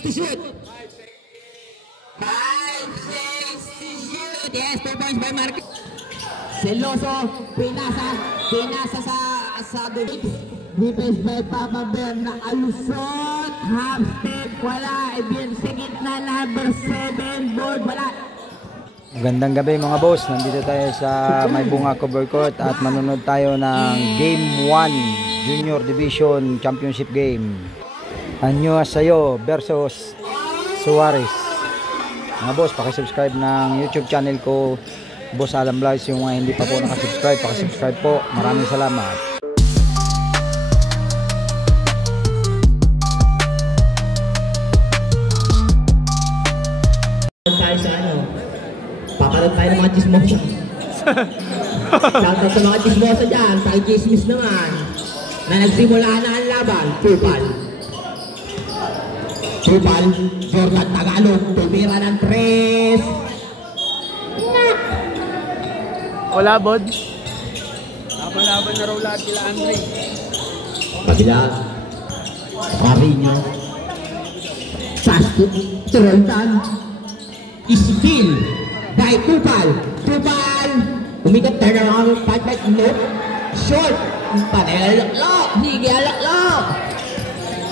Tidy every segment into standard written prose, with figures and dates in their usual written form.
seconds to shoot. 5 seconds to shoot. Yes, 2 points by Marquez. Seloso, pinasa sa defense by Papa Bear na alusot. Half step, wala. Ibig sa gitna, number 7, board, wala. Magandang gabi mga boss, nandito tayo sa May Bunga Cover Court at manunod tayo ng Game 1 Junior Division Championship Game. Anyo Sayo versus Suarez. Mga boss, pakisubscribe ng YouTube channel ko, Boss Alan Vlogs. Yung mga hindi pa po nakasubscribe, pakisubscribe po. Maraming salamat. Tayo sa papalag tayo ng mga chismosa. Shoutout sa mga chismosa dyan, sa chismis naman na nagsimula na ang laban. Tupal, Jordan Tagalog, tumira ng 3. Wala, bod. Laban na raw lahat kila Andre. Kabila, Carino, Pasto, Jordan, Ispil, by Tupal, umikat tayo na mga 5 note, short, panelaklo, hindi alaklo,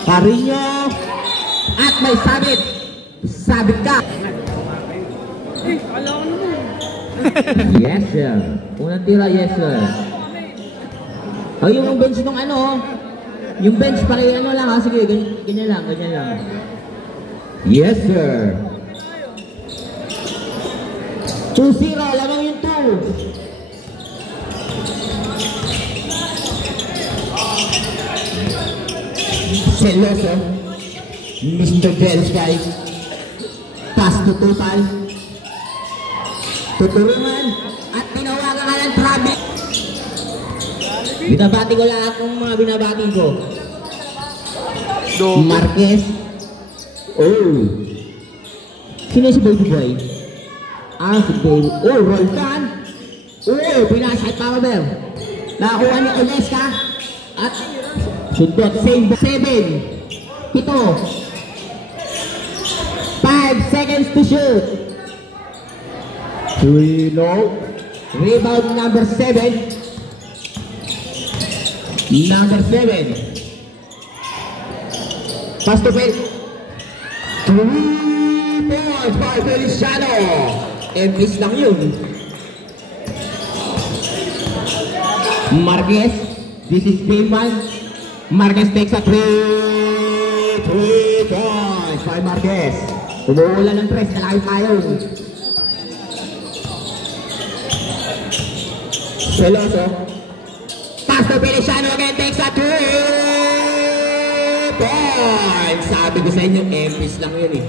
Carino, at may sabit ka. Yes sir, unang tira, yes sir. Oh, yung bench nung yung bench pare lang ha, sige, ganyan lang. Yes sir. 2-0, lamang yung 2. Seloso, Mr. Belsky, pass to Tupal, tutulungan at tinawagan ka ng traffic. Binabati ko lang akong mga binabati ko. Marquez. Oh, sino si Baby Boy? Si Baby. Oh, Roldan. Oh, pinasay Papa Bear. Nakakuha ni Oleska. At sundot, save 7. 5 seconds to shoot. 3 low. Rebound number 7. Pass to Phil. 3 points by Feliciano. Emplis lang yun. Marquez. This is game 1. Marquez takes a 3 points by Marquez. Umuulan ng 3. Kalaki tayo. Seloso. Pass to Feliciano again. Takes a 3 points. Sabi ko sa inyo, empis lang yun eh.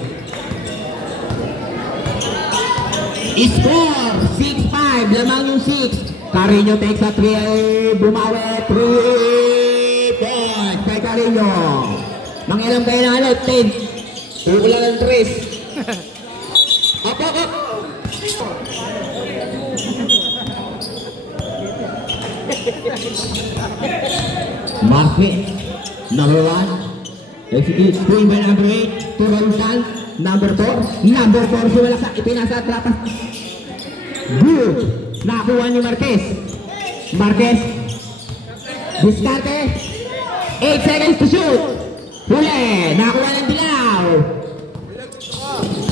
Score 6-5, lamang yung 6. Carino takes a 3, bumawi 3 points kay Carino. Mangilang kayo na 10. Uulan ng 3. Up. Marquez, number 1. Execute, screen by number 8. Turusan, number 4. Number 4, siwala sa ipinasa trapas. Good. Nakuha ni Marquez. Diskarte. 8 seconds to shoot. Huli. Nakuha ng Dilaw.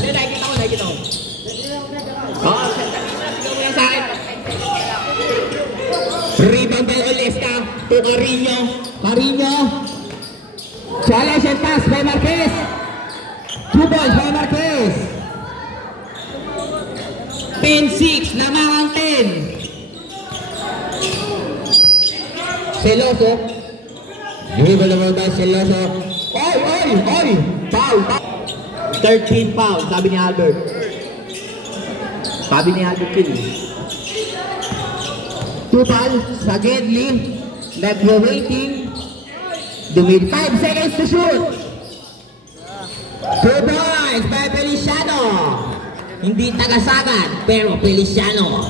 Nakikita ko. Sigaw sa akin. Rebound by Oleska to Carino. Challenge and pass by Marquez. 2 balls by Marquez. 10-6, lamang ang 10. Seloso. Dribble naman by Seloso. Oy! Foul. 13 foul, sabi ni Albert. Kill. Tupal sa Gedli. Nagro-rating. Dumid 5 seconds to shoot. 2 points by Feliciano. Hindi taga-sagad, pero Feliciano.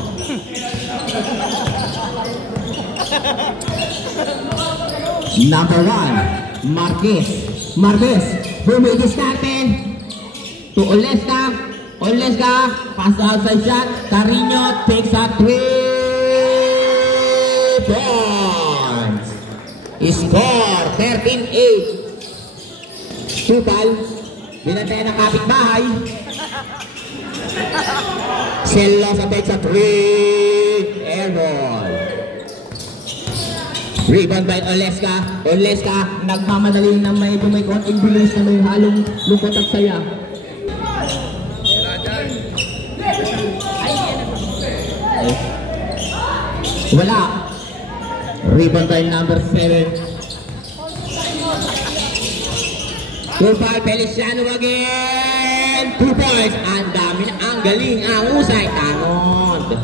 Number 1, Marquez. Bumidiskarte to Oleska. Oleska, pass outside shot. Carino takes a 3 points. Score 13-8. Tupal, binantay ng kapitbahay. Seloso takes a 3 air ball. Rebound by Oleska. Oleska, nagmamadali na may konting bilis na may halong lungkot at saya. Wala. Rebound by number 7. Goodbye, Feliciano again. 2 points. Ang dami na, ang galing, ang usay. Tanod.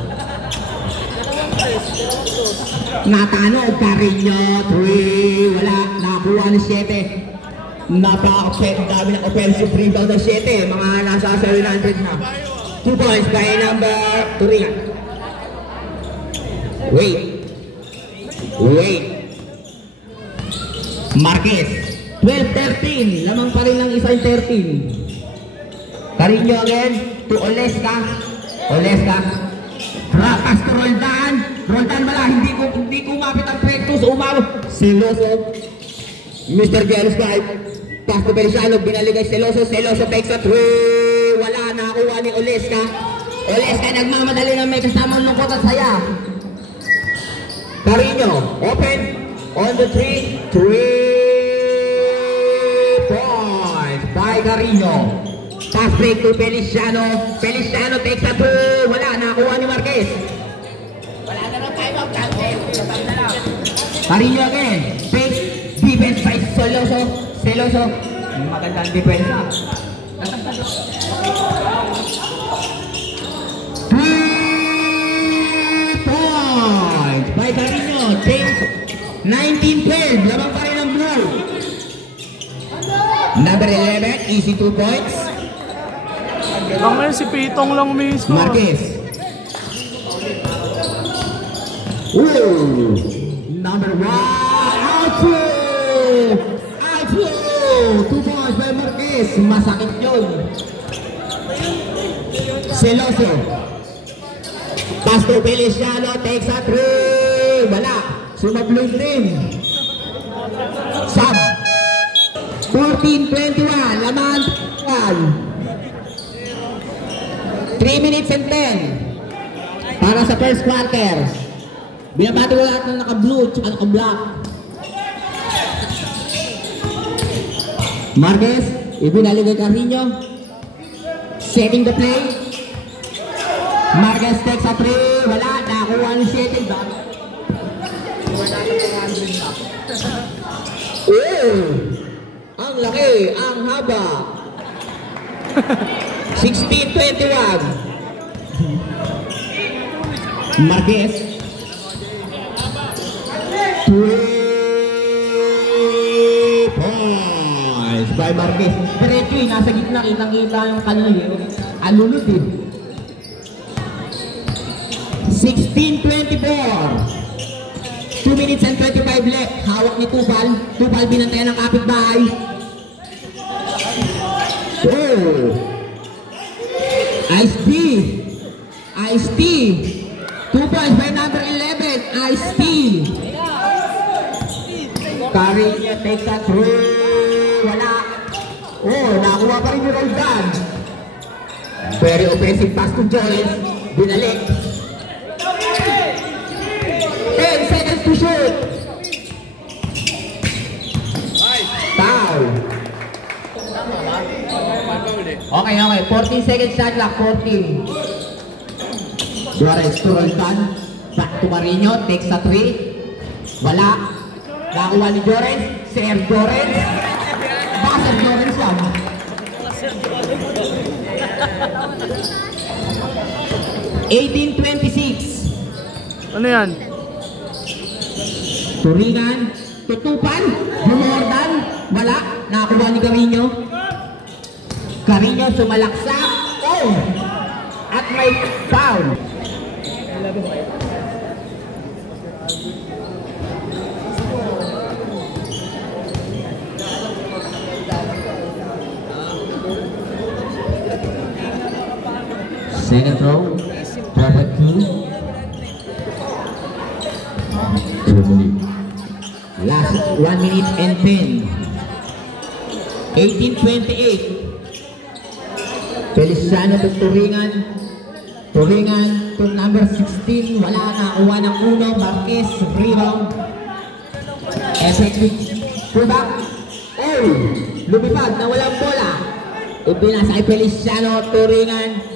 Natanod, Carino. 3. Wala. Nakakuha ng 7. Napaka-offset. Ang dami ng offensive rebound ng 7. Mga nasa 700 na. 2 points by number 3. Wait. Marquez. 12-13. Lamang pa rin ng isang 13. Carino again to Oleska. Oleska. Rapas to Roldan. Roldan wala. Hindi kumapit ang Prectus. Umabot. Seloso. Mr. Jealous Five. Pass to Feliciano. Binaligay Seloso. Seloso takes a 3. Wala. Nakakuha ni Oleska. Oleska nagmamadali na may kasamang lungkot at saya. Carino, open on the 3 points by Carino. Pass break to Feliciano. Feliciano takes a 2. Wala, nakakuha ni Marquez. Wala na lang time out. Carino again. Fake defense by Seloso. Seloso. Magandang depensa. 3 points by Carino. Takes 19-12. Lamang pa rin ang blue. Number 11, easy 2 points. Ang ngayon si Pitong lang mismo. Marquez. Ooh. Number 1, outfield. Outfield. 2 points by Marquez. Masakit yun. Seloso. Pass to Feliciano. Takes a 3. Wala. Sumabloy din. Sub. 14-21. Laman. 3 minutes and 10 para sa first quarter. Binabati ko lahat ng naka-blue at naka-black. Marquez, ibinaligay Carino. Setting the play. Marquez takes a 3. Wala, nakakuha ni setting. Ang laki, ang haba. 16-21. Marquez. 3 points by Marquez. Diretso eh, nasa gitna, kitang-kita yung kanina yun. Alulod eh. 16-24. 2 minutes and 25 left. Hawak ni Tupal. Tupal binantayan ng kapitbahay. Ice T. Ice T. 2 points by number 11. Ice T. Carino takes a 3. Wala. Nakuha pa rin yung Roldan. Very offensive pass to Joel. Binalik. 10 seconds to shoot. Foul. Okay. 14 seconds shot clock. 14. Juarez to Roldan. Back to Carino. Takes a 3. Wala. Nakuha ni Juarez. Sir Juarez. Basser Juarez yan. 18-26. Ano yan? Turingan. Tutupan. Bumordan. Wala. Nakakuha ni Carino. Carino sumalaksak. At may foul. Second throw. Perfect 2. Last 1 minute and 10. 18-28. Feliciano to Turingan. Turingan to number 16. Wala na. Uwa ng uno. Marquez. Rebound. Effective. Pullback. Oh! Lumipad na walang bola. Ipinasa kay Feliciano. Turingan.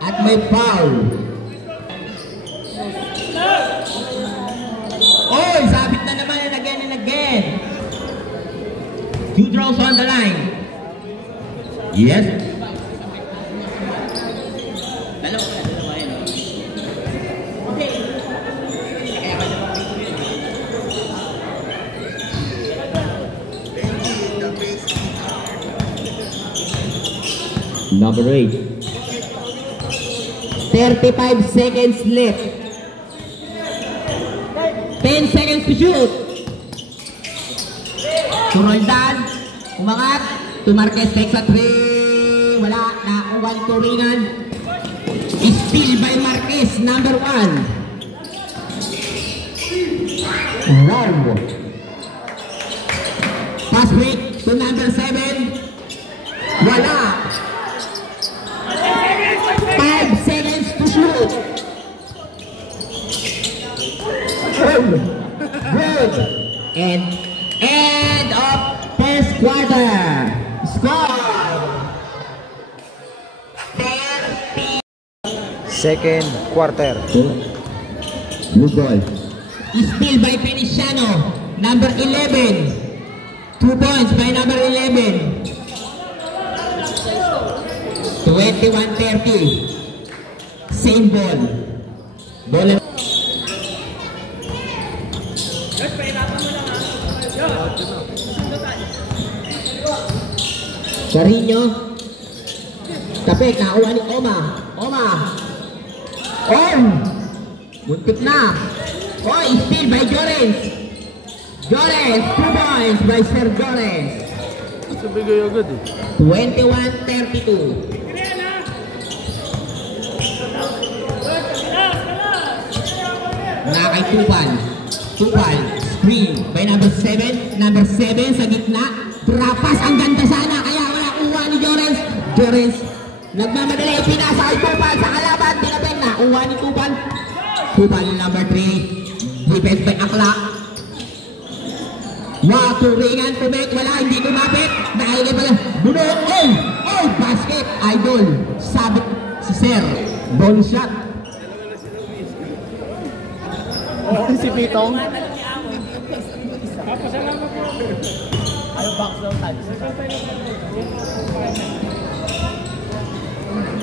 At may foul. Oh! Sabit na naman and again and again. 2 draws on the line. Yes. Number 8. 35 seconds left. 10 seconds to shoot. Turoldan. Umangat. To Marquez takes a 3. Wala na. Uwan Turingan. Steal by Marquez. Number 1. Wow. Pass break to number 7. Wala. 5 seconds to shoot. Good. And end of first quarter. Score. 30. Second quarter. Blue ball. Steal by Feliciano. Number 11. 2 points by number 11. 21-30. Same ball. Ball. Carino. Tapik, nakuha ni Oma. Oma. Muntik na. Steal by Jores. Jores, 2 points by Sir Jores. Sabigay agad eh. 21-32. Nakay Tupan. Tupan. Screen by number 7. Number 7 sa gitna. Drop pass. Ang ganda sana. Kaya wala kuha ni Jores. Jores. Nagmamadali. Pinasa kay Tupan sa kalaban. Tinapin na. Kuha ni Tupan. Tupan number 3. Defense by Akla. Turingan. Tumik. Wala. Hindi kumapit. Nakainig pala. Buno. Basket. Idol. Sabit si Sir. Bonus shot. Si Pitong.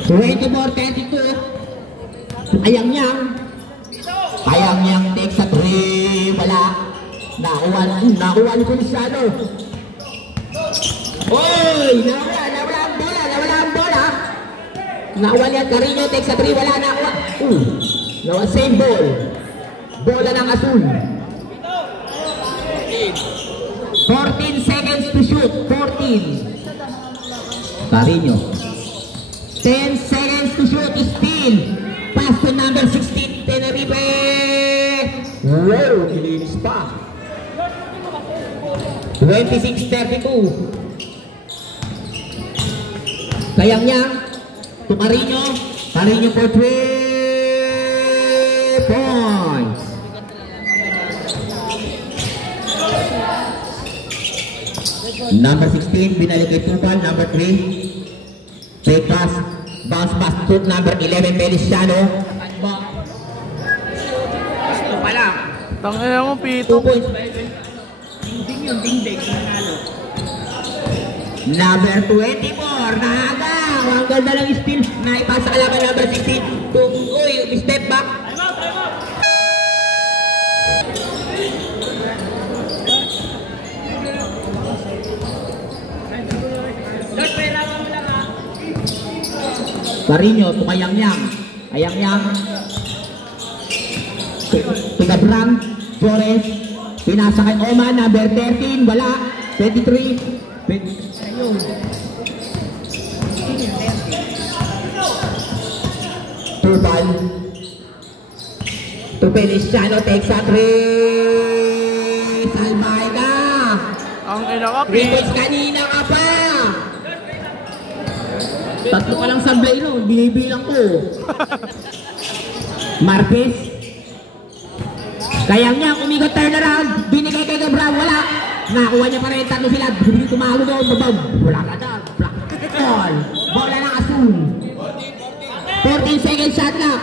24-22. Ayang-yang takes a 3. Wala. Nakuha ni Feliciano. Nawala ang bola. Nakuha niya Carino takes a 3. Wala nakuha. Nakuha same ball. Bola ng Azul. 14 seconds to shoot. 14. Carino. 10 seconds to shoot. Steal. Pass to number 16. Tenerife. Wow, nilinis pa. 26-32. Kayang-yang. To Carino. Carino for 3 points. Number 16, binalik kay Tupan. Number 3, take pass, bounce pass to number 11, Feliciano. Ito pala. Tangina mo, 2 Pitong. points. Ding-ding. Number 24, Nahagaw. Ang ganda ng steal. Naipasa ka lang number 16. Tunggoy, step back. Carino, tumayang-yang. Ayang-yang. Tigabrang. Flores. Pinasa kay Oma. Number 13. Wala. 23. Tubal. To Feliciano takes a 3. Salmay ka. Ang inakap eh. Rebounds kanina ka pa. Tatlo ka lang sablay no, binibilang ko. Marquez. Kaya niya, umikot turnaround, binigay kay Gabra, wala. Nakuha niya pa rin, tatlo sila, bibili tumalo doon, babag. Wala ka na, black. Ball. Bola ng Asul. 14 seconds shot clock.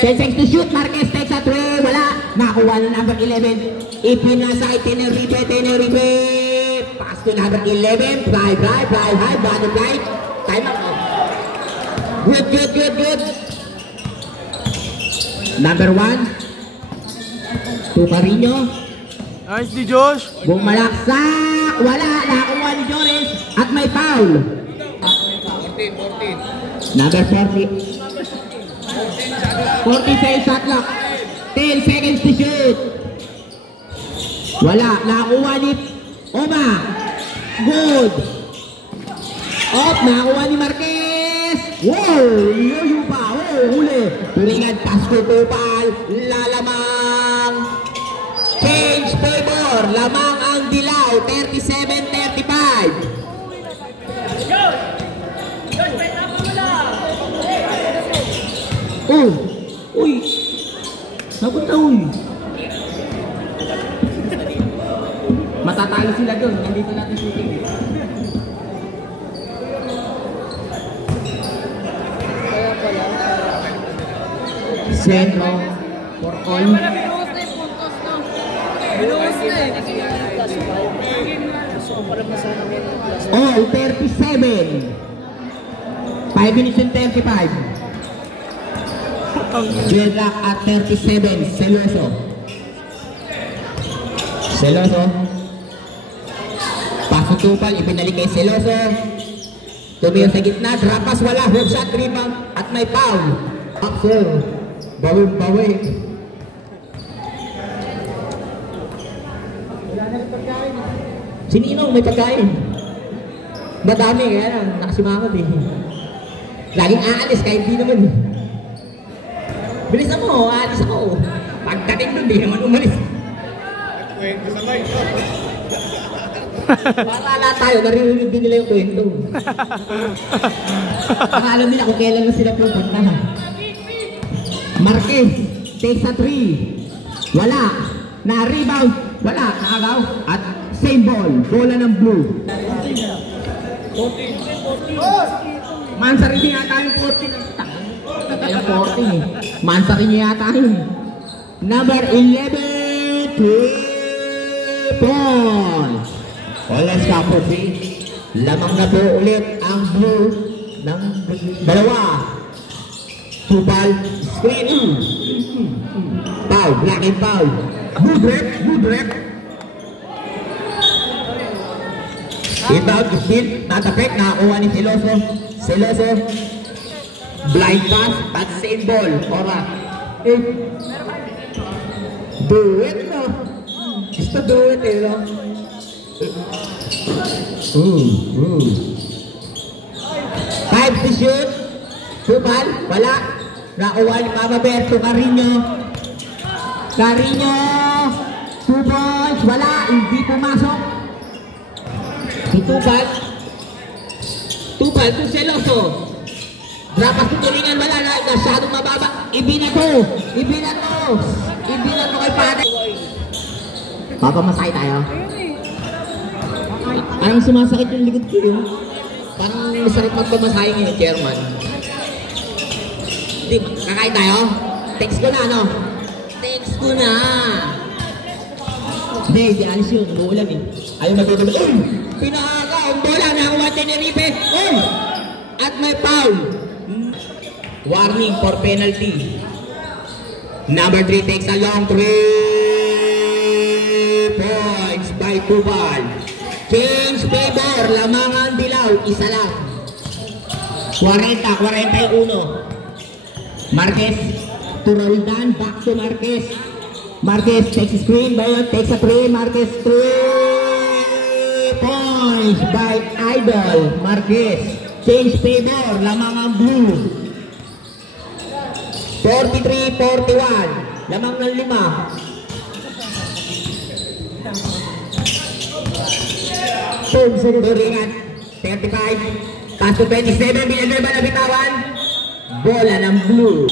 10 seconds to shoot, Marquez takes a 3, wala. Nakuha na number 11. Ipinasay, Tenerife. Pass to number 11, drive, high, butterfly. Time out. Good. Number 1. To Carino. Nice di Josh. Bumalaksak. Wala. Nakuha ni Joris. At may foul. 14. Number 40. 40 shot clock. 10 seconds to shoot. Wala. Nakuha ni Oma. Good. Off. Nakuha ni Marquez. Wow. Yoyo pa. Huli. Turingan. Pasko Tupal. Lalamang. Change favor. Lamang ang Dilaw. 37-35. Uy. Napunta uy. Matatalo sila doon. Nandito natin shooting. Zero for all. All 37. 5 minutes and 35. Jedrak at 37. Seloso. Pasok Tupal, ibinalik kay Seloso. Tumiyo sa gitna, drapas, wala. Hook shot, rebound at may foul. Axel, bawi. Si Ninong may pagkain. Madami, kaya lang, nakasimangot eh. Laging aalis, kahit di naman. Bilis ako, aalis ako. Pagdating doon, di naman umalis. Para lahat tayo, naririnig din nila yung kwento. Alam nila kung kailan na sila pupunta. Marquez takes a 3. Wala. Na-rebound. Wala. Nakagaw. At same ball. Bola ng blue. Mansarin niya yata yung 14. Yung 14 eh. Mansarin niya yata yun. Number 11. 3 points. Olas Capo 3. Lamang na po ulit ang blue ng dalawa. Tupal. Screen. Foul. Black and foul. Good rep. Inbound is built. Natapik. Nakakuha ni Seloso. Blind pass. At same ball. Ora. Do it no. Just do it no. 5 to shoot. Tupal. Wala. Nakuha ni Mama Bear to Carino. 2 points. Wala. Hindi pumasok. Si Tupal to Seloso. Drapas to Tulingan. Wala. Nasyadong mababa. Ibinato kay Pate. Papamasahe tayo. Parang sumasakit yung likod ko yun. Parang masakit magpamasahe ngayon, chairman. Di, kakain tayo? Text ko na, no? Text ko na. Hindi, alis yun. Umuulan eh. Ayaw matutulog. Pinaka ang bola. Nakuha Tenerife. At may foul. Warning for penalty. Number 3 takes a long 3 points by Tubal. Change favor. Lamang ang Dilaw. Isa lang. 40-41. Marquez to Roldan. Back to Marquez. Marquez takes a screen. Bayon takes a 3. Marquez 3 points by Idol. Marquez. Change favor. Lamang ang blue. 43-41. Lamang ng 5. Turingan. 35. Pass to 27. Villanueva na bitawan. Bola ng blue.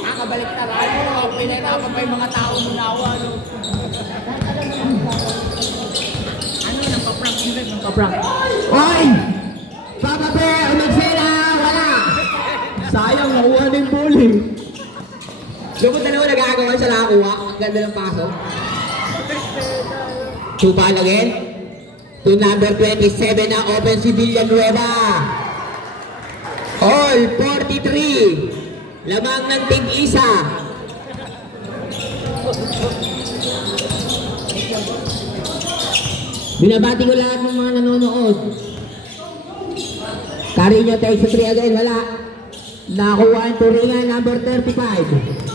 Nakabalik na tayo. Pinahirapan pa yung mga tao munawa. Nagpa-prank yun. Nagpa-prank. Oy! Papa Bear! Umagsela! Wala! Sayang, nakuha na yung bully. Lupot na naman nagagawa siya nakakuha. Ang ganda ng paso. Chupa again. To number 27 na open si Villanueva. All 43. Lamang ng tig-isa. Binabati ko lahat ng mga nanonood. Carino takes a 3 again. Wala. Nakuha ang turingan number 35.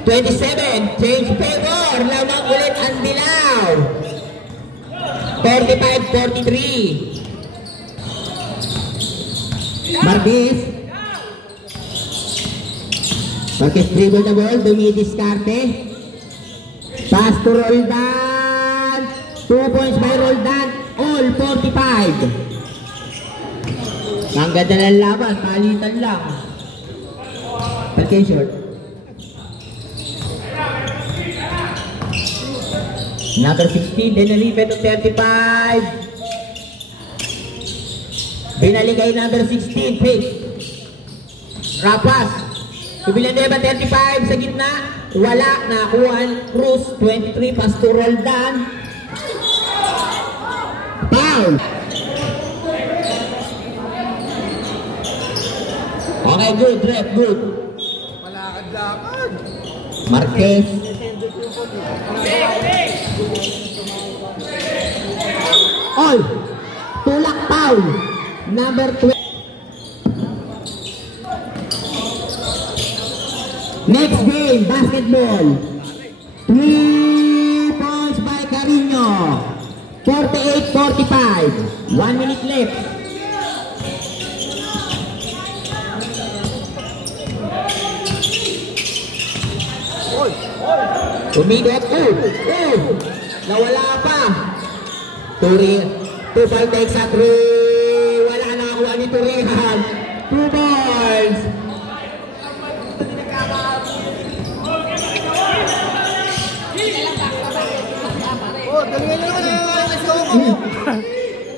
27, change favor, lamang ulit ang Dilaw. 45-43. Marquez dribble the ball, dumidiskarte. Pass to Roldan. 2 points by Roldan, all 45. Ang ganda ng laban, palitan lang. Marquez short. Number 16, Denalife to 35. Binaligay number 16, pick. Rapas. To Villanueva 35 sa gitna. Wala. Nakuha Cruz 23. Pass to Roldan. Foul. Okay, good. Rep, good. Malakad-lakad. Marquez. All. Tulak foul. Number 12. Next game, basketball. 3 points by Carino. 48-45. 1 minute left. Umidot. Nawala pa. Tupal takes a 3. Wala na nakuha ni Turihan. 2 points.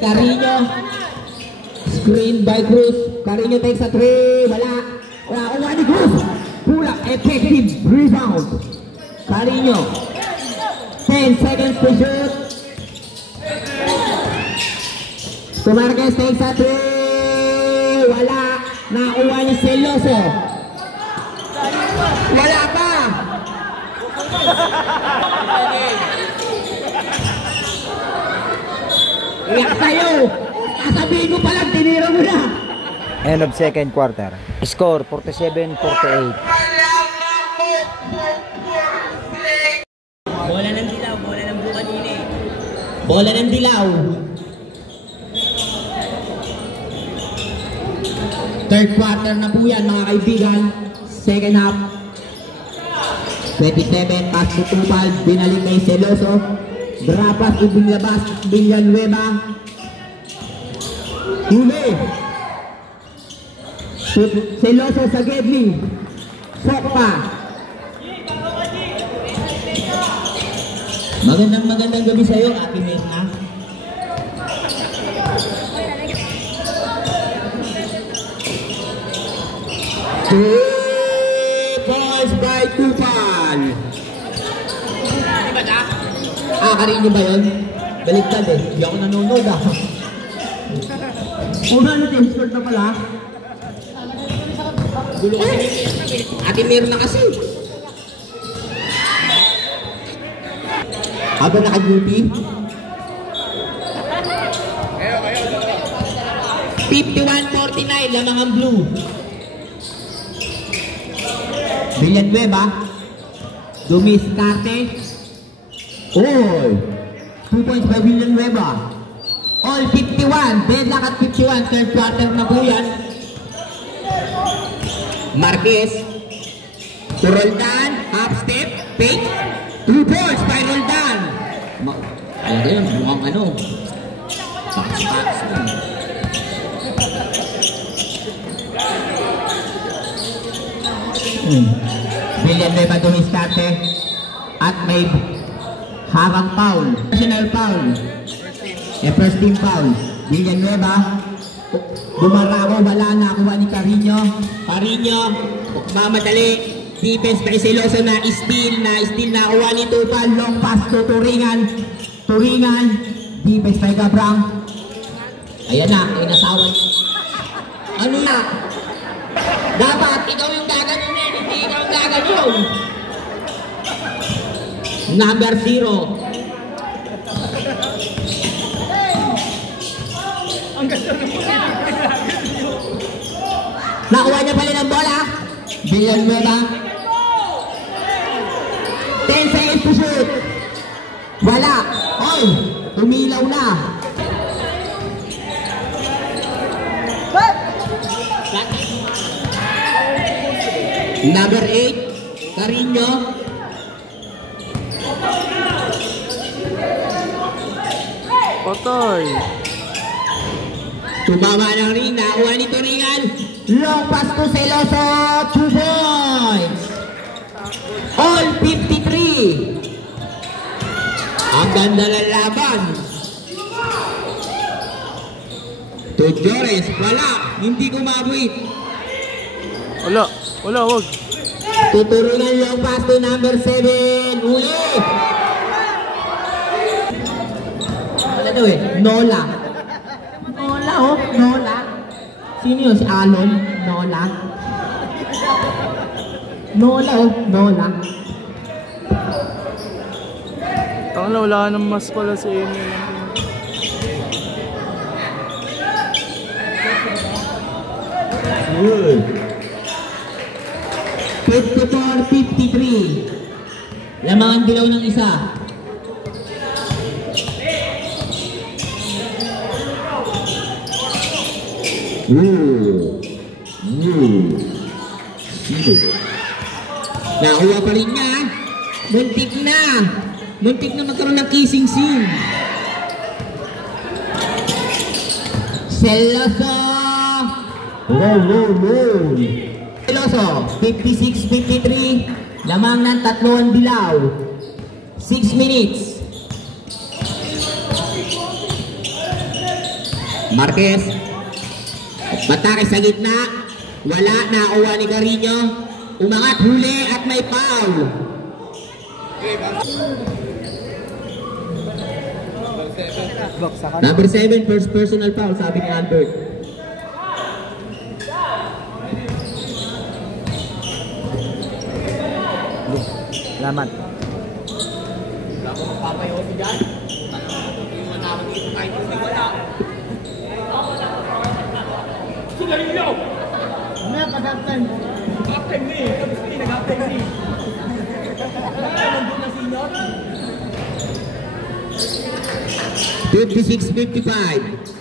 Carino. Screen by Cruz. Carino takes a 3. Wala. Wala ni Cruz. Pula. Effective rebound. Carino. 10 seconds to shoot. So Marquez takes a 3. Wala. Nakuha ni Celoso. Wala pa. Iyak tayo. Sasabihin mo palang tinira mo na. End of second quarter. Score 47-48. Bola ng Dilaw, bola ng Blue kanina eh. Bola ng Dilaw. Third quarter na po yan mga kaibigan. Second half. 27, pass to Tupal, binalik kay Celoso. Drapas, ibinlabas, Villanueva. Huli. Celoso sa Gedli. Sokpa. Magandang gabi sa'yo, Ate Mirna. Points by Tupal. Carino ba yun? Baliktad eh. Hindi ako nanonood ah. Una na team score na pala. Gulo kasi Ate Mirna kasi. Habang naka-duty. 51-49 lamang ang blue. Villanueva. Dumiskarte. Oh! 2 points by Villanueva. All 51. Deadlock at 51. Third quarter na po yan. Marquez. To Roldan. Half step. Fake. 2 points by Roldan. Alam yun, mukhang ano. Box yun. Villanueva dumiskarte. At may harang foul. Personal foul. First team foul. Villanueva. Bumarako, wala na kuha ni Carino. Carino, mamadali. Defense by Celoso na steal na kuha ni Tupal. Long pass to Turingan. Defense by Gabrang. Ayan na, inasawa. Ano na? Dapat ikaw yung gaganunin, hindi ikaw yung gaganon. Number 0. Nakuha niya pala ng bola. Villanueva. 10 seconds to shoot. Wala. Oy, umilaw na. Number 8, Carino. Potoy. Tumama ng ring, nakuha ni Turingan. Long pass to Celoso, 2 points. All 53. Ang ganda ng laban. To Jores, wala, hindi kumabwit. Wala, wag. Tuturunan long pass to number 7. Uli! Wala daw eh, Nola. Nola. Sino yun? Si Alon? Nola. Nola. Wala nang mas pala si Emil. Good. 54-53. Lamang ang dilaw ng isa. Nakuha pa rin niya. Muntik na magkaroon ng kissing scene. Celoso. Celoso, 56-53. Lamang ng 3 ang dilaw. 6 minutes. Marquez. Matake sa gitna. Wala, nakuha ni Carino. Umangat, huli at may foul. Number 7, first personal foul, sabi ni Albert. Salamat. $56.55.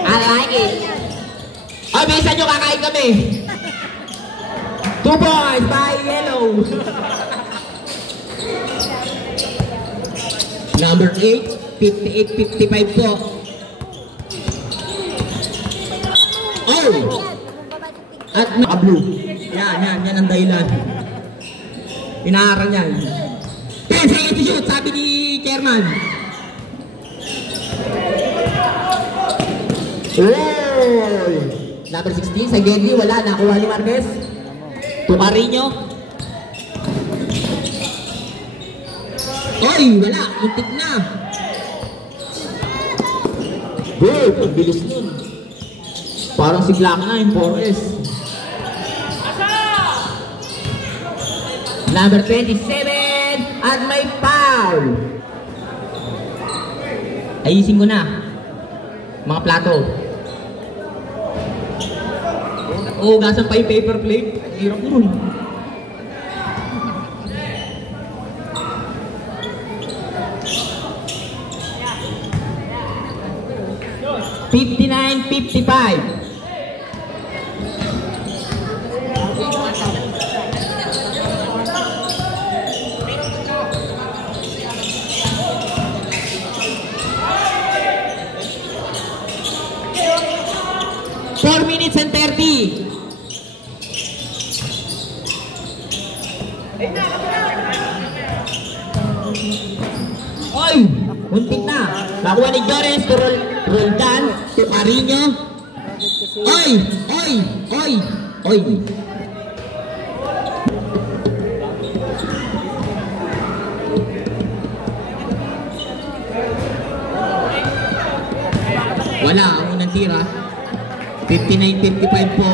I like it. Oh, bisa nyo kakain kami. 2 points by Yellow. Number 8, 58-55 po. Oh! At naka-blue. Yan ang dahilan. Inaaral yan. 10 seconds to shoot, sabi ni Chairman. Oy! Number 16, sa Gendy, wala. Nakuha ni Marquez. To Carino. Oy! Wala. Muntik na. Good. Ang bilis nun. Parang si Glock 9, 4S. Number 27. At may foul. Ayusin ko na. Mga plato. Uugasan pa yung paper plate. Hirap nun. $59-55. Four minutes and 30. Oy! Muntik na. Nakuha ni Jorens to Roldan to Carino. Oy! Oy! Oy! Oy! Wala ang unang tira. 59-55 po.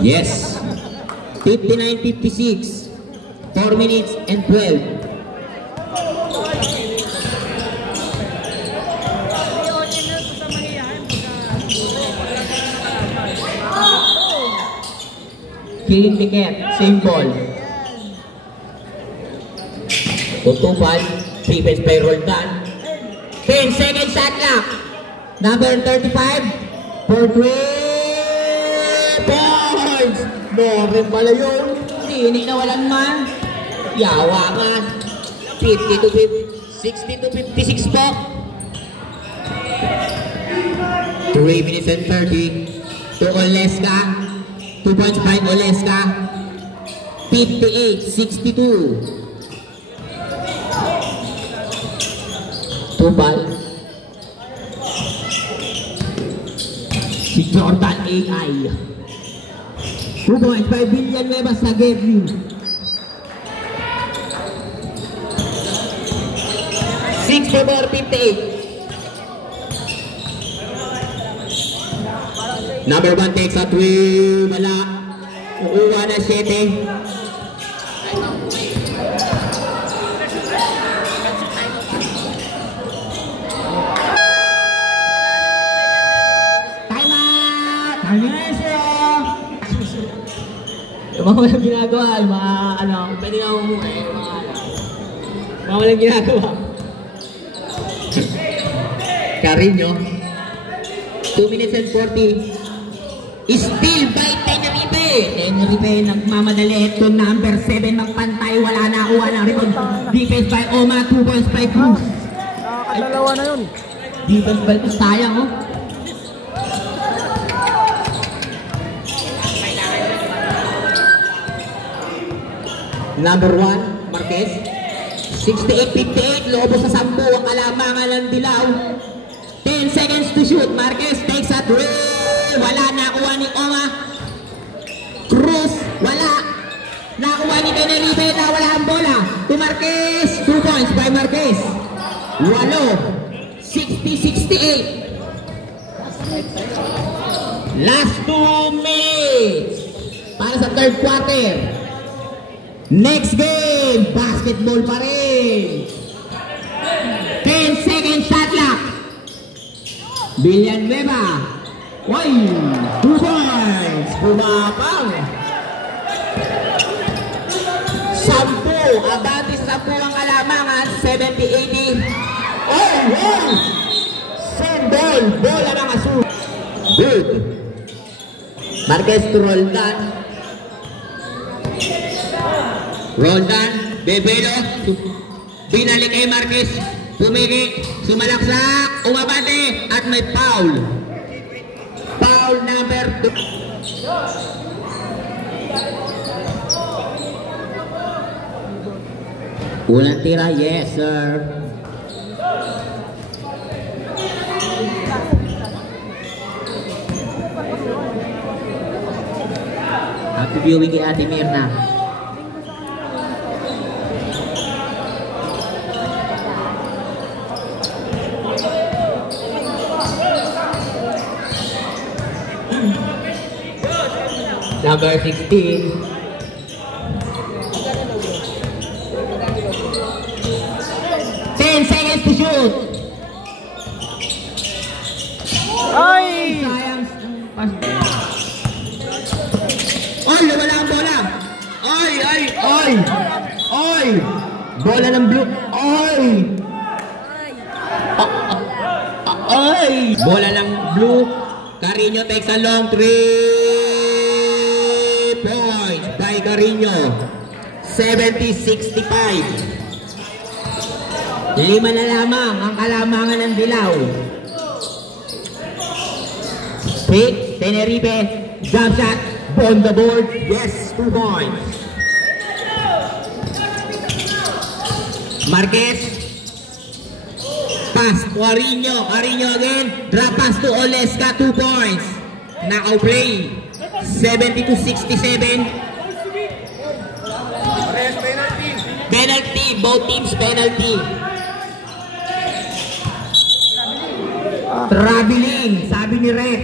Yes. 59-56. 4 minutes and 12. Killing ticket. Same ball. Tutupan, defense by Roldan. 10 seconds shot clock. Number 35 for 3 points. More pala yun. Sinik na walang man. Yawa ka. 60-56 po. 3 minutes and 30 to Oleska. 2 points by Oleska. 58-62. Tubal. Si Jordan AI. 2 points by Villanueva sa Gavin. 64-58. Number 1 takes a 3. Wala. Uuwa na 7. Mga walang ginagawa, mga ano, pwede na umuhay, mga walang ginagawa. Carino, 2 minutes and 40. Still by Tenerife. Tenerife nagmamadali. Ito number 7 magpantay, wala na kuha ng rebound. Defense by Oma, 2 points by Cruz. Nakakadalawa na yun. Defense by Cruz, sayang oh. Number 1, Marquez. 68-58, lobo sa 10 ang kalamangan ng Dilaw. 10 seconds to shoot. Marquez takes a 3. Wala, nakuha ni Oma. Cruz, wala. Nakuha ni Tenerife, wala ang bola. To Marquez, 2 points by Marquez. 60-68. Last 2 minutes para sa third quarter. Next game, basketball pa rin. 10 second shot clock. Villanueva. Oy, 2 points. Bumabang. 10. Abante 10 ang kalamangan. 70-80. Oh, wow. Send ball. Bola ng asul. Good. Marquez to Roldan. Roldan, Bebelo, binalik kay Marquez, pumigi, sumalaksak, umabante, at may foul. Foul number 2. Unang tira, yes sir. Happy viewing kay Ate Mirna. Number 16. 10 seconds shoot. Ay! Sayang. Oy, wala ang bola. Oy, oy, oy. Oy. Bola ng blue. Oy. Oy. Bola ng blue. Carino takes a long 3 points by Carino. 70-65. 5 na lamang ang kalamangan ng dilaw. Pick, Tenerife, jump shot, on the board, yes, 2 points. Marquez, pass to Carino, Carino again, drop pass to Oleska, 2 points. Knockout play, 70-67. Penalty, both teams penalty. Traveling, sabi ni Ref.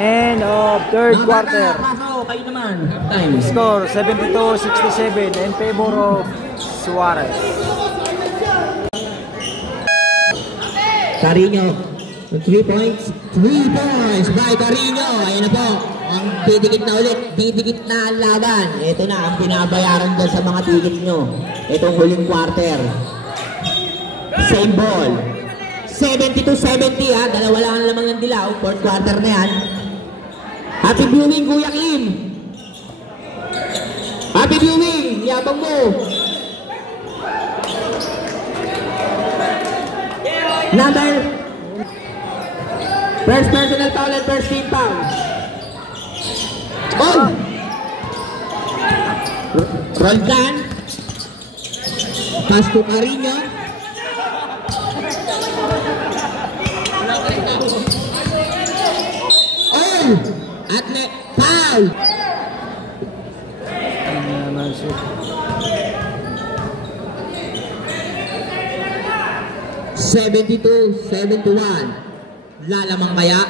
End of third quarter. Paso, kayo naman. Time. Score 72-67 in favor of Suarez. Carino, 3 points. 3 points by Carino. Ayan na po. Ang didikit na ulit. Didikit na laban. Ito na ang binabayaran dyan sa mga ticket nyo. Itong huling quarter. Same ball. 70-70 ha. Dalawa lang ang lamang ng dilaw. Fourth quarter na yan. Happy viewing, Kuya Kim. Happy viewing. Yabang mo. Number. First personal foul and first team foul. Oh! Roldan. Pass to Carino. Oh! Atlet. Foul! 72-71. Lalamang kaya?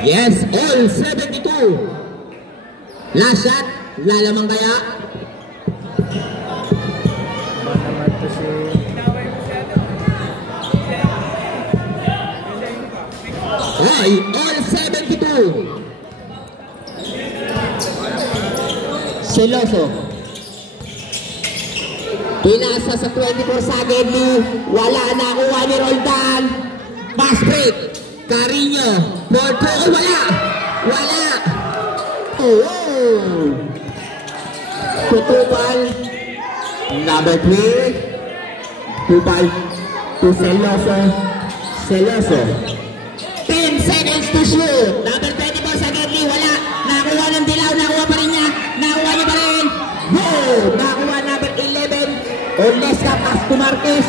Yes, all 72. Last shot, lalamang kaya? Ay, all 72. Seloso. Pinasa sa 24 sa Gedli. Wala na kuha ni Roldan. Pass break. Carino. Porto. Oh, wala. Wala. Oh. Tutupal. Number 3. Tupal. To Seloso. Seloso. 10 seconds to shoot. Number 24 sa Gedli. Wala. Nakuha ng dilaw. Nakuha pa rin niya. Nakuha niya pa rin. Boom! Nakuha number 11. Oleska pass to Marquez.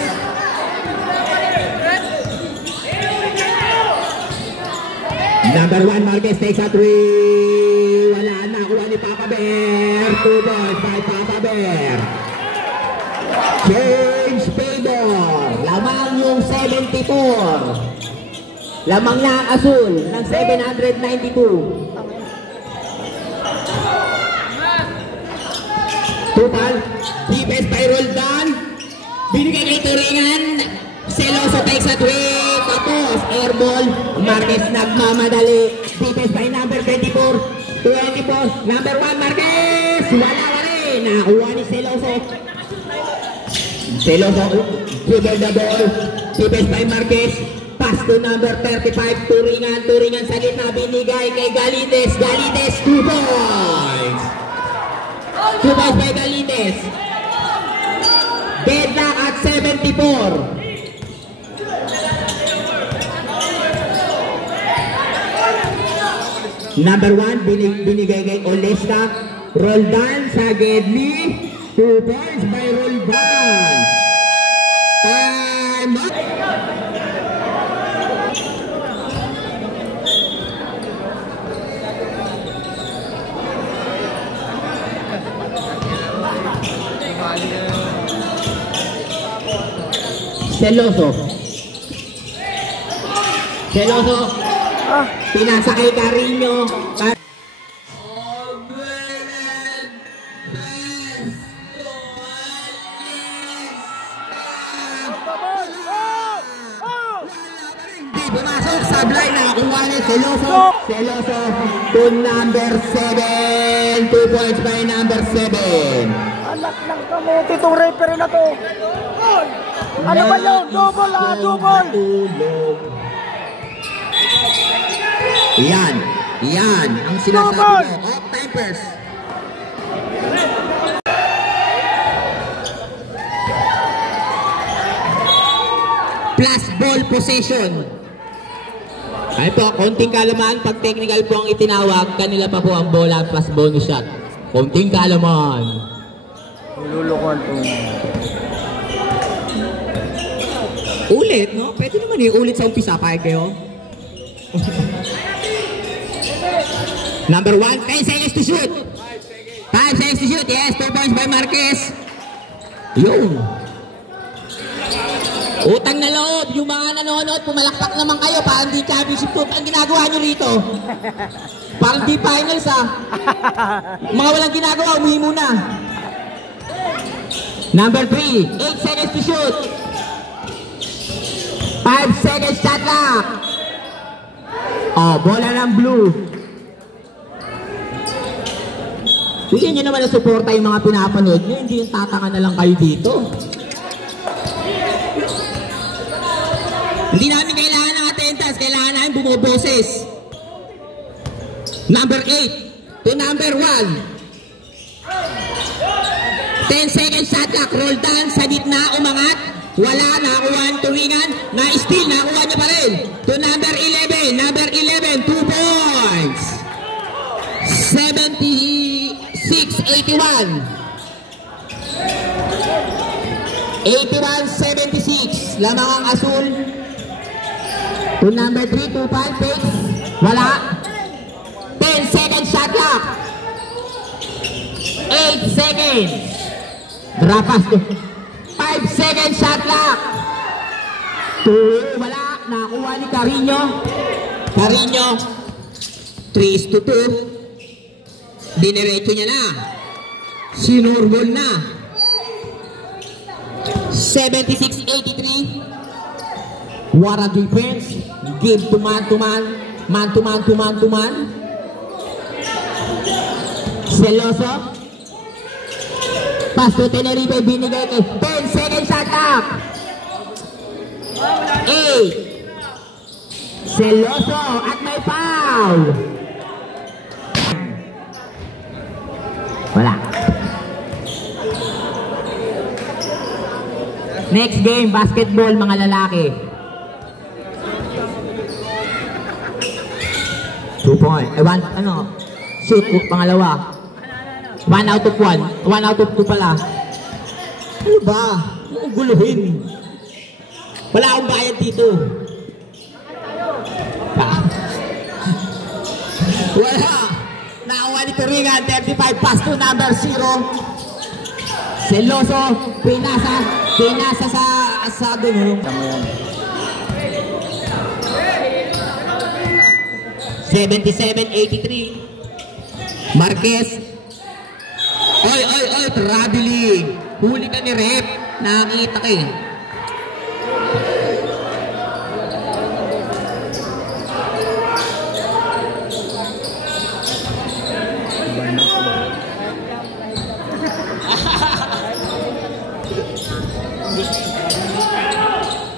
Number 1 Marquez takes a 3. Wala. Nakuha ni Papa Bear. 2 points by Papa Bear. James Fedor. Lamang yung 74. Lamang na ang asul ng 792. Tupal. Defense by Roldan. Binigay kay Turingan. Seloso takes a 3. Tapos airball. Marquez nagmamadali. Defense by number 24. 24. Number 1 Marquez. Wala rin. Nakuha ni Seloso. Seloso. Dribble the ball. Defense by Marquez. Pass to number 35, Turingan. Turingan sa gitna, binigay kay Galides. Galides, 2 points. 2 points by Galides. Deadlock at 74. Number 1, binigay kay Oleska. Roldan sa Gedli. 2 points by Roldan. Time up. Seloso. Seloso. Pinasa kay Carino. Pumasok sa blind, nakakuha ni Celoso. Celoso to number 7. 2 points by number 7. Anak ng kamote itong referee na to. Ano ba yun? Double double. Yan. Yan. Ang sinasabi mo. Off timers. Plus ball possession. Ay po, konting kalaman. Pag technical po ang itinawag, kanila pa po ang bola plus bonus shot. Konting kalaman. Lulukuhan to. Ulit, no? Pwede naman yung ulit sa umpisa. Pahig kayo. Number 1, 10 seconds to shoot. 5 seconds to shoot. Yes, 2 points by Marquez. Yun. Utang na loob. Yung mga nanonood, pumalakpak naman kayo. Parang di championship po. Ang ginagawa nyo rito. Parang di finals, ha. Mga walang ginagawa, umuwi muna. Number 3, 8 seconds to shoot. 5 seconds shot clock. Oh, bola ng blue. Bigyan nyo naman ang suporta yung mga pinapanood nyo. Hindi yung tatanga na lang kayo dito. Hindi namin kailangan ng attendance. Kailangan namin bumuboses. Number 8 to number 1. 10 seconds shot clock. Roll down sa gitna. Umangat. Wala. Nakakuha ang tuwingan. Na-steal. Nakakuha niya pa rin. To number 11. Number 11. 2 points. 76-81. 81-76. Lamang ang asul. To number 3. 2 points. Takes. Wala. 10 seconds shot clock. 8 seconds. Drapas. 5 seconds shot clock. 2. Wala. Nakakuha ni Carino. Carino. 3-2. Diniretso niya na. Sinurbol na. 76-83. What a defense. Give to man to man. Man to man to man to man. Celoso. Pass to Tenerife. Binigay kay 10 seconds shot clock. 8. Celoso at may foul. Wala. Next game, basketball, mga lalaki. 2 point. Shoot, pangalawa. 1 out of 1. 1 out of 2 pala. Ano ba? Huwag guluhin. Wala akong bayad dito. Wala. Nakakuha ni Turingan, 35, pass to number 0. Celoso, pinasa sa dulo. 77-83. Marquez. Oy, traveling. Huli ka ni Rep. Nakakita ka eh.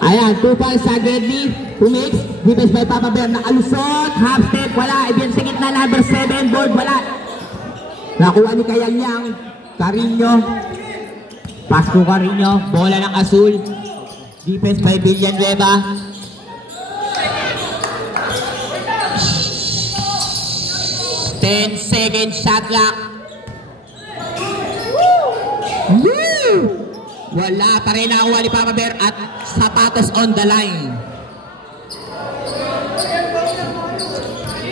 Ayan, 2 points sa Gedli. Humix. Defense by Papa Bear. Nakalusot. Half step. Wala. Ibig sa gitna. Number 7. Board. Wala. Nakuha ni Kayanyang. Carino. Pass ko Carino. Bola ng Azul. Defense by Villanueva. Ten seconds shot clock. Woo! Wala pa rin nakuha ni Papa Bear at sapatos on the line.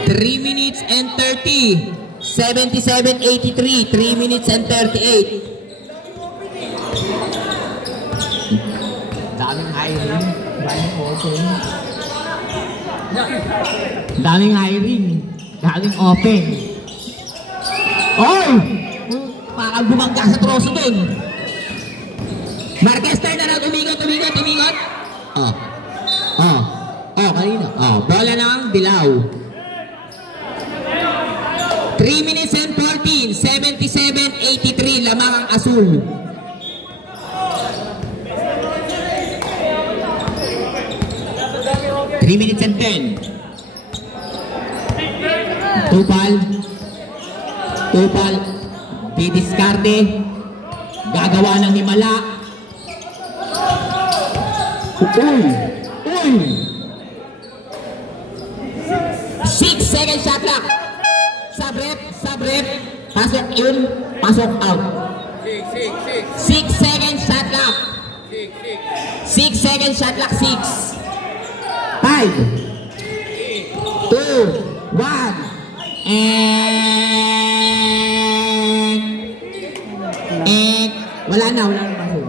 3 minutes and 30. 77-83. 3 minutes and 38. Daming hiring. Daming open. Daming hiring. Daming open. Oy! Parang bumangga sa troso dun. Marquez turn na lang. Umigot. Kanina. Bola ng Dilaw. 3 minutes and 14. 77-83. Lamang ang Asul. Minutes and 10. Tupal didiskarde, gagawa ng himala. Uy 6 second shot clock. Sabrep pasok in, pasok out. 6 second shot clock. 6 second shot clock. 6 5, 2, 1, and wala na pasok.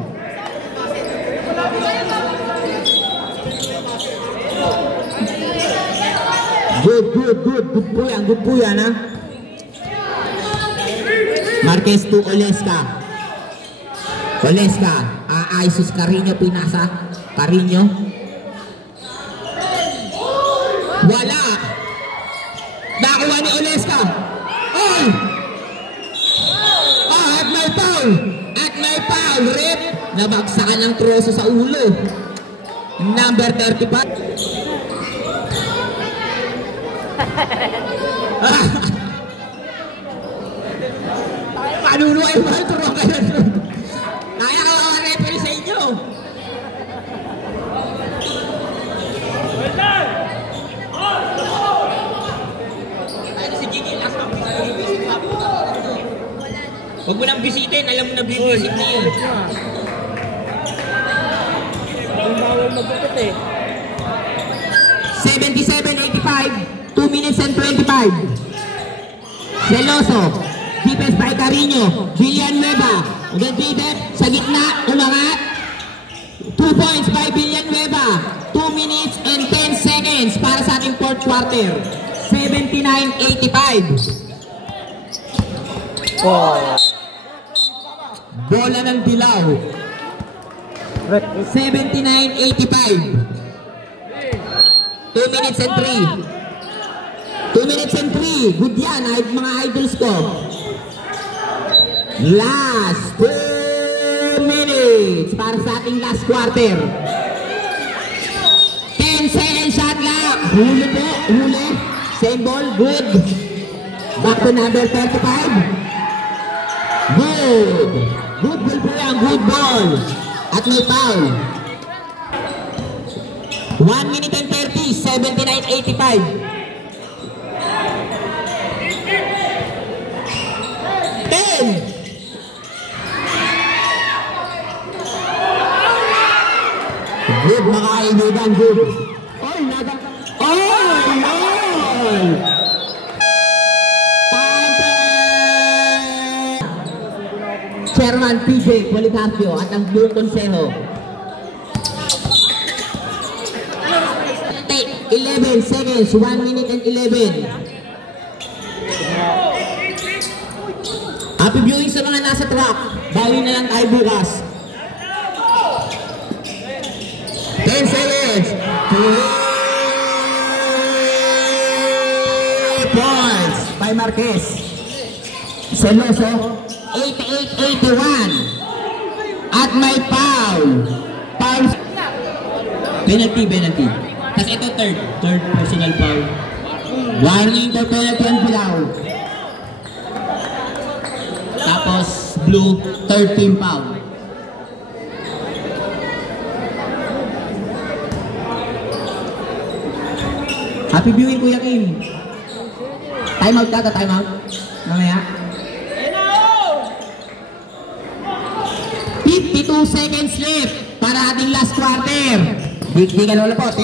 Good po yan ha. Marquez to Oleska. Aisus Carino pinasa. Carino. Wala. Nakuha ni Oleska. At may foul. Rip. Nabagsakan ng troso sa ulo. Number 35. Panuno ay mahal. Turuan kayo. Kaya kawawa referee sa inyo. Huwag mo nang bisitin, alam mo na bibisit na yun. Ang bawal magpapit eh. 77-85, 2 minutes and 25. Celoso, defense by Carino, Villanueva, again defense, sa gitna, umangat. 2 points by Villanueva, 2 minutes and 10 seconds para sa ating fourth quarter. 79-85. Bola ng Dilaw. 79-85. 2 minutes and 3. 2 minutes and 3. Good yan, mga idols ko. Last 2 minutes para sa ating last quarter. 10 seconds shot clock. Huli po, huli. Same ball, good. Back to number 35. Good. Good ball po yan, good ball. At may foul. 1 minute and 30, 79-85. 10. Good mga kaibigan, good. Oy, nada. Oy! Chairman PJ Policarpio at ang buong konseho. 11 seconds, 1 minute and 11. Happy viewing sa mga nasa track. Bawi na lang tayo bukas. 10 seconds. 3 points by Marquez. Celoso, 88-81. At may foul. Foul. Penalty. Tapos ito third personal foul. Warning for penalty ang Dilaw. Tapos blue, third team foul. Happy viewing Kuya Kim. Time out ka, time out. Mamaya. 52 seconds left para ating last quarter. Bigyan ulit po. 10.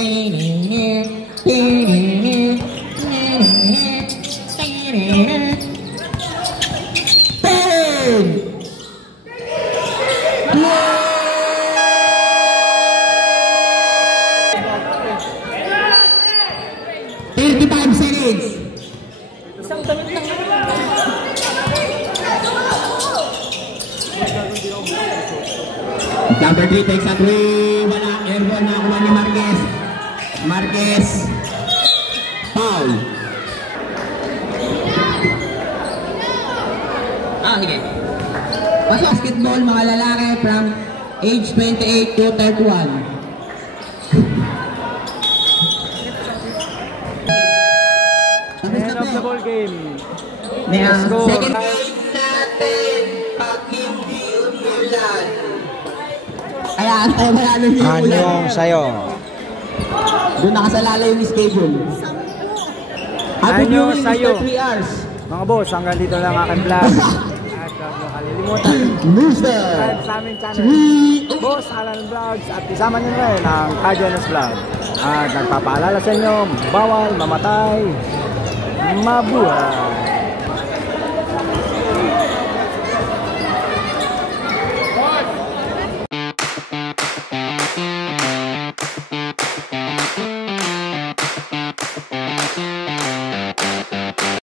Number 3 takes a 3. Wala. Airball na kuha ni Marquez. Marquez. Foul. Sige. Basketball mga lalaki from age 28 to 31. End of the ball game. Let's go. Second game natin pag hindi umulan. Kaya antay manalo yung ulan. Anyong sayo. Doon nakasalala yung schedule. Anyong sayo. 3 hours. Mga boss, hanggang dito lang aking vlog. At huwag nyo kalilimutan. Subscribe sa aming channel. Boss Alan Vlogs. At isama nyo rin ang Kajanas Vlog. At nagpapaalala sa inyo, bawal mamatay. Mabuhay.